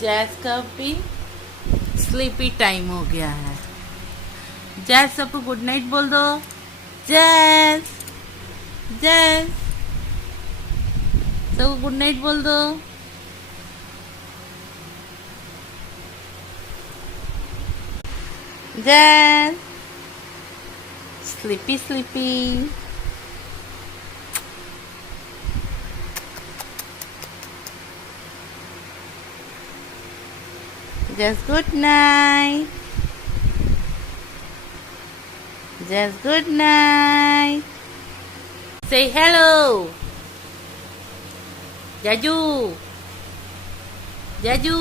जैस का भी स्लीपी टाइम हो गया है। जैस सबको गुड नाइट बोल दो। जैस जैस सबको गुड नाइट बोल दो। जैस sleepy sleepy. Just good night. Just good night. Say hello. Jaju. Jaju.